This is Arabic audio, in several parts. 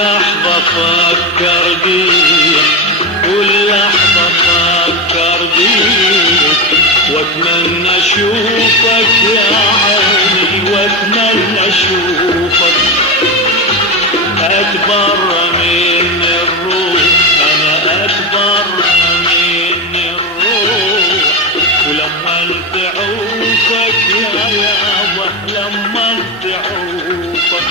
لحظة أفكر بيك، كل لحظة أفكر بيك، وأتمنى أشوفك يا عيني، وأتمنى أشوفك. أتبرى من الروح، أنا أتبرى من الروح، ولما تعوفك يا يابا، لما تعوفك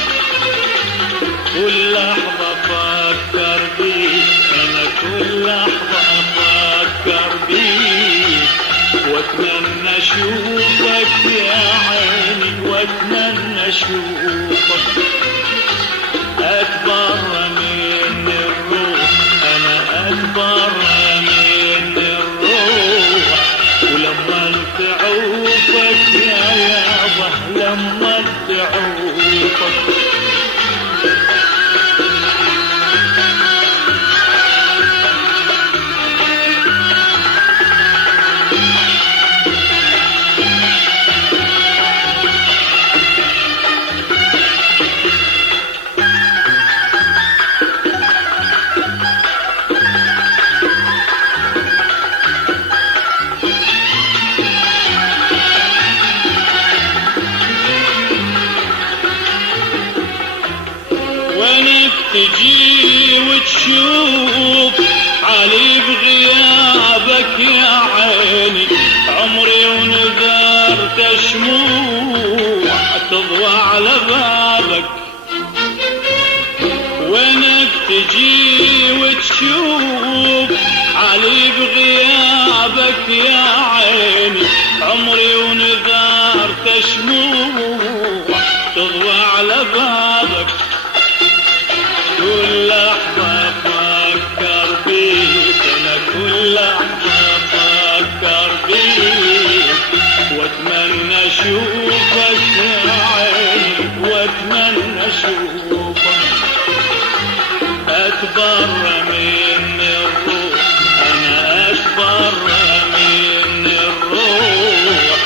كل لحظة أفكر بيك، أنا كل لحظة أفكر بيك، وأتمنى أشوفك يا عيني، وأتمنى أشوفك. أتبرى من الروح، أنا أتبرى من الروح، ولما تعوفك يا يابا، لما تعوفك. وينك تجي وتشوف حالي بغيابك يا عيني، عمري ونذرت شموع تضوى على بابك. وينك تجي وتشوف حالي بغيابك يا عيني، عمري ونذرت شموع تضوى على بابك. كل لحظة أفكر بيك، أنا كل لحظة أفكر بيك، وأتمنى أشوفك يا عيني، وأتمنى أشوفك. أتبرى من الروح، أنا أتبرى من الروح،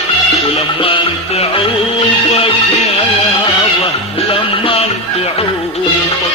ولما تعوفك يا يابا، لما تعوفك.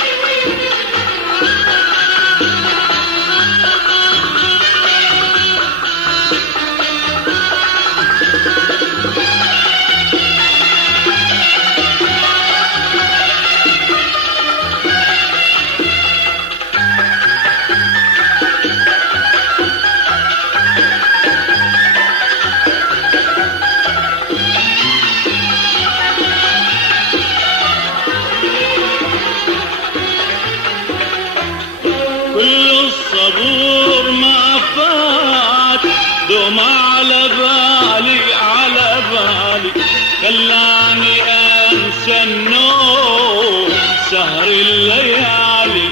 كل الصبور ما فات، دوم على بالي على بالي، خلاني انسى النوم سهر الليالي.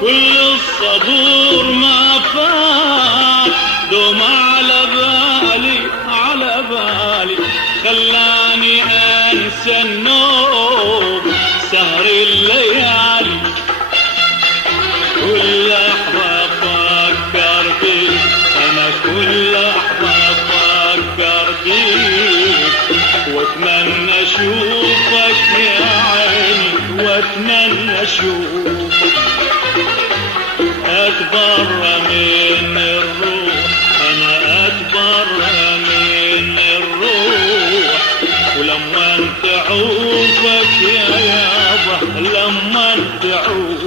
كل الصبور ما فات، دوم على بالي على بالي، خلاني انسى النوم سهر الليالي. كل لحظة أفكر بيك، أنا كل لحظة أفكر بيك، وأتمنى أشوفك يا عيني، وأتمنى أشوفك. أتبرى من الروح، أنا أتبرى من الروح، ولما تعوفك يا يابا، لما تعوفك.